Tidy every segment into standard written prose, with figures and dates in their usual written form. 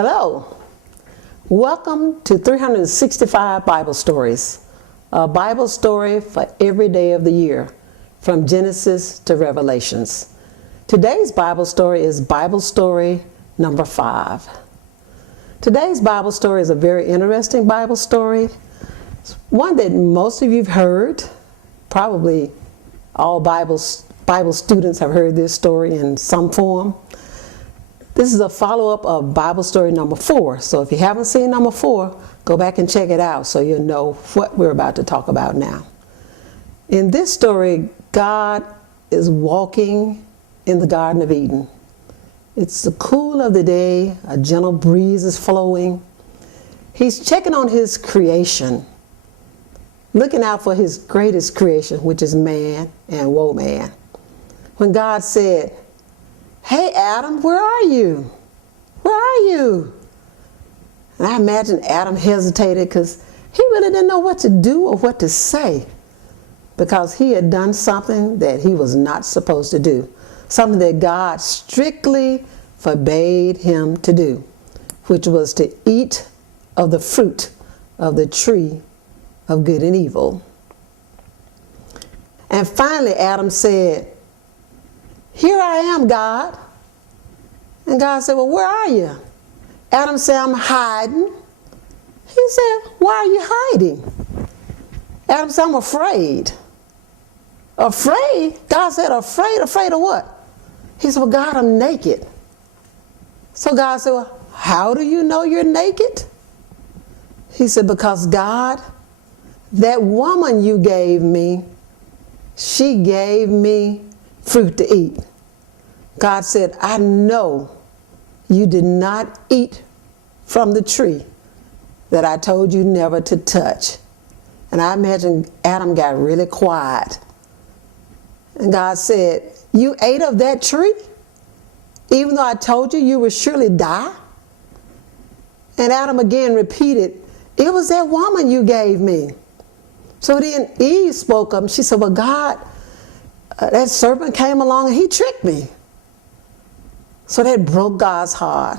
Hello, welcome to 365 Bible Stories, a Bible story for every day of the year, from Genesis to Revelations. Today's Bible story is Bible story number 5. Today's Bible story is a very interesting Bible story, one that most of you have heard. Probably all Bible students have heard this story in some form. This is a follow-up of Bible story number 4. So if you haven't seen number 4, go back and check it out so you'll know what we're about to talk about now. In this story, God is walking in the Garden of Eden. It's the cool of the day, a gentle breeze is flowing. He's checking on his creation, looking out for his greatest creation, which is man and woman. When God said, "Hey Adam, where are you? Where are you?" And I imagine Adam hesitated because he really didn't know what to do or what to say, because he had done something that he was not supposed to do, something that God strictly forbade him to do, which was to eat of the fruit of the tree of good and evil. And finally Adam said, "Here I am, God." And God said, "Well, where are you?" Adam said, "I'm hiding." He said, "Why are you hiding?" Adam said, "I'm afraid." Afraid? God said, "Afraid? Afraid of what?" He said, "Well, God, I'm naked." So God said, "Well, how do you know you're naked?" He said, "Because God, that woman you gave me, she gave me fruit to eat." God said, "I know you did not eat from the tree that I told you never to touch." And I imagine Adam got really quiet. And God said, "You ate of that tree, even though I told you you would surely die?" And Adam again repeated, "It was that woman you gave me." So then Eve spoke up and she said, "Well, God, that serpent came along and he tricked me." So that broke God's heart,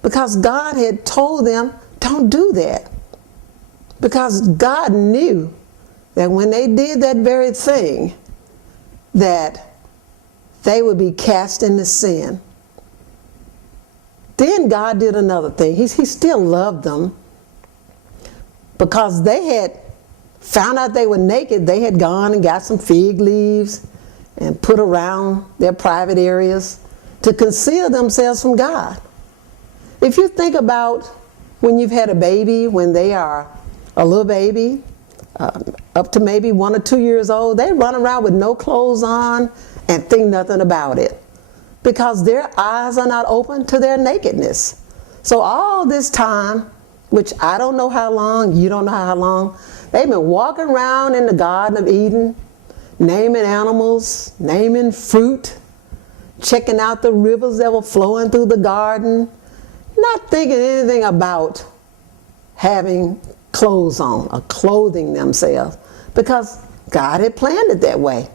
because God had told them, don't do that. Because God knew that when they did that very thing, that they would be cast into sin. Then God did another thing. He still loved them, because they had found out they were naked. They had gone and got some fig leaves and put around their private areas to conceal themselves from God. If you think about when you've had a baby, when they are a little baby, up to maybe 1 or 2 years old, they run around with no clothes on and think nothing about it, because their eyes are not open to their nakedness. So all this time, which I don't know how long, you don't know how long, they've been walking around in the Garden of Eden, naming animals, naming fruit, checking out the rivers that were flowing through the garden, not thinking anything about having clothes on or clothing themselves, because God had planned it that way.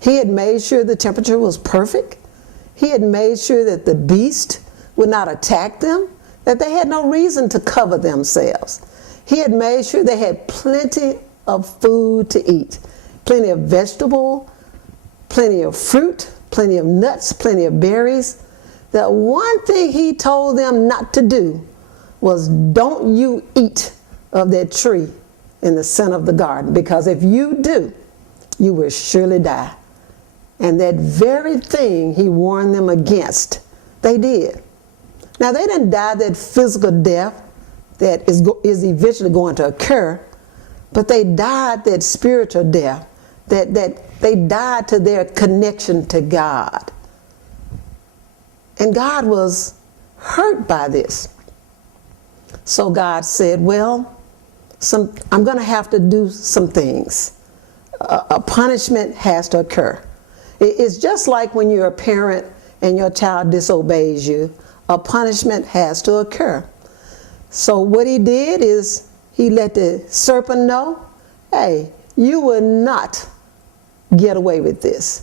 He had made sure the temperature was perfect. He had made sure that the beast would not attack them, that they had no reason to cover themselves. He had made sure they had plenty of food to eat, plenty of vegetable, plenty of fruit, plenty of nuts, plenty of berries. The one thing he told them not to do was, don't you eat of that tree in the center of the garden, because if you do, you will surely die. And that very thing he warned them against, they did. Now, they didn't die that physical death that is eventually going to occur, but they died that spiritual death, that they died to their connection to God. And God was hurt by this. So God said, well, I'm going to have to do some things. A punishment has to occur. It's just like when you're a parent and your child disobeys you, a punishment has to occur. So what he did is he let the serpent know, hey, you will not get away with this.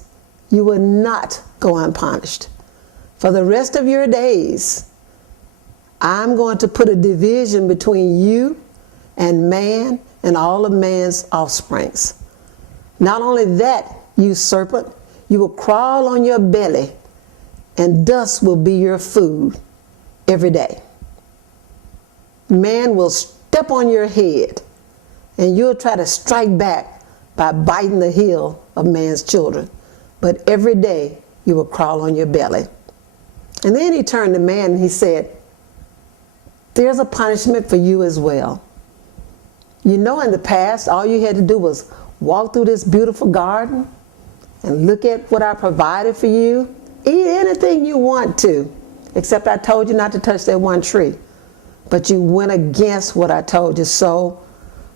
You will not go unpunished. For the rest of your days, I'm going to put a division between you and man and all of man's offsprings. Not only that, you serpent, you will crawl on your belly, and dust will be your food every day. Man will step on your head, and you'll try to strike back by biting the heel of man's children. But every day you will crawl on your belly. And then he turned to man and he said, there's a punishment for you as well. You know, in the past, all you had to do was walk through this beautiful garden and look at what I provided for you. Eat anything you want to, except I told you not to touch that one tree. But you went against what I told you. So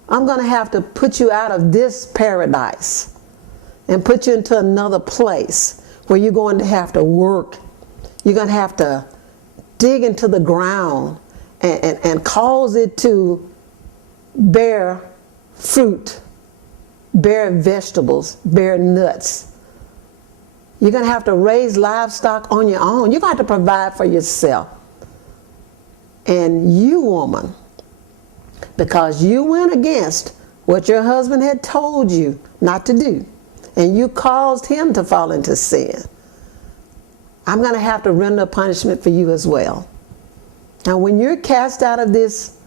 I'm going to have to put you out of this paradise and put you into another place where you're going to have to work. You're going to have to dig into the ground and cause it to bear fruit, bear vegetables, bear nuts. You're going to have to raise livestock on your own. You're going to have to provide for yourself. And you, woman, because you went against what your husband had told you not to do, and you caused him to fall into sin, I'm going to have to render a punishment for you as well. Now, when you're cast out of this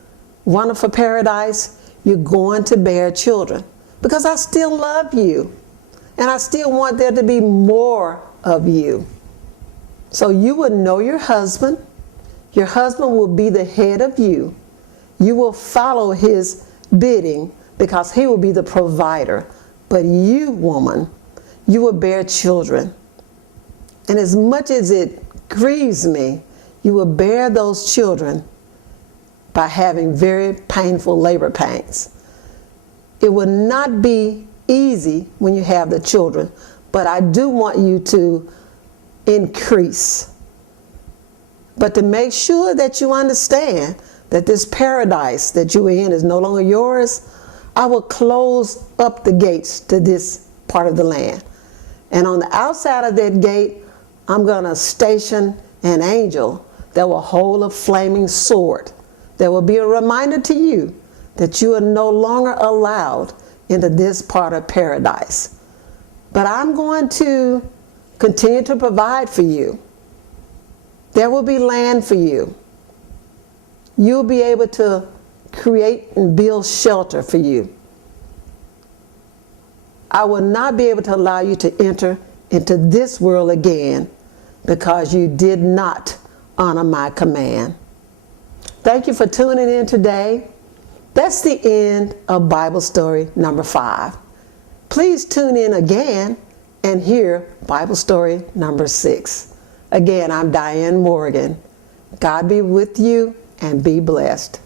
wonderful paradise, you're going to bear children, because I still love you, and I still want there to be more of you. So you will know your husband. Your husband will be the head of you. You will follow his bidding because he will be the provider. But you, woman, you will bear children. And as much as it grieves me, you will bear those children by having very painful labor pains. It will not be easy when you have the children, but I do want you to increase. But to make sure that you understand that this paradise that you are in is no longer yours, I will close up the gates to this part of the land. And on the outside of that gate, I'm going to station an angel that will hold a flaming sword. That will be a reminder to you that you are no longer allowed into this part of paradise. But I'm going to continue to provide for you. There will be land for you. You'll be able to create and build shelter for you. I will not be able to allow you to enter into this world again because you did not honor my command. Thank you for tuning in today. That's the end of Bible story number 5. Please tune in again and hear Bible story number 6. Again, I'm Diane Morgan. God be with you and be blessed.